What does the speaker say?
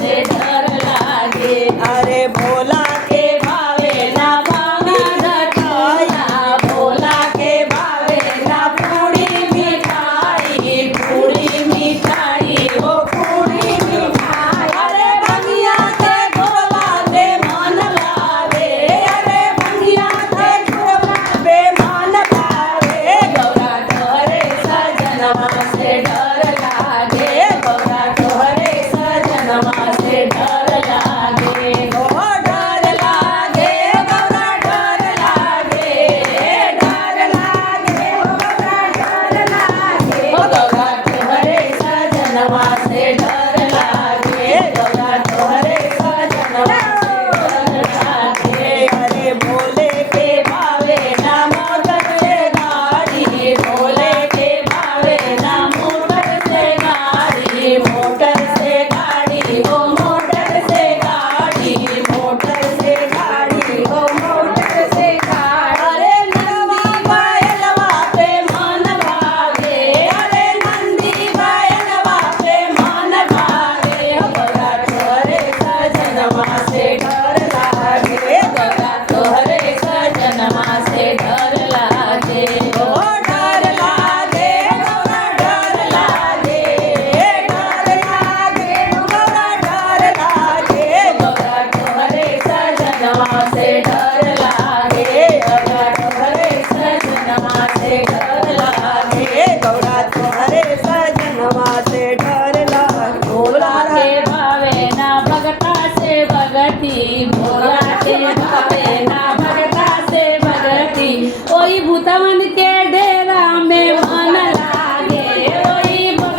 से डर लागे। अरे भोला के भावे ना भांगा धतूरा, भोला के भावे ना पूरी मिठाई, पूरी मिठाई हो पूरी मिठाई। अरे भंगिया के घोरवा बे मन भावे, अरे भंगिया के घोरवा बे मन भावे। गौरा तोहरे सजनवा से डर लागे, गौरा तोहरे सजनवा से डर लागे। ओ डर लागे गौरा डर लागे, डर लागे गौरा डर लागे। ओ गौरा तोहरे सजनवा से डर लागे, गौरा तोहरे सजनवा से डर लागे। अरे भोले के भावे ना मोटर से गाड़ी, भोले के भावे ना मोटर से गाड़ी, मोटर से गाड़ी हो मोटर से गाड़ी, मोटर से गाड़ी हो मोटर से गाड़ी। अरे नरवा बैलवा पे मन भागे, अरे नंदी बैलवा पे मन भागे। गौरा तोहरे सजनवा से डर लागे, गौरा तोहरे सजनवा से डर लागे। ओ डर लागे गौरा डर लागे, डर लागे गौरा डर लागे। गौरा तोहरे सजनवा से डर लागे, गौरा तोहरे सजनवा से डर लागे। गौरा तोहरे सजनवा से डर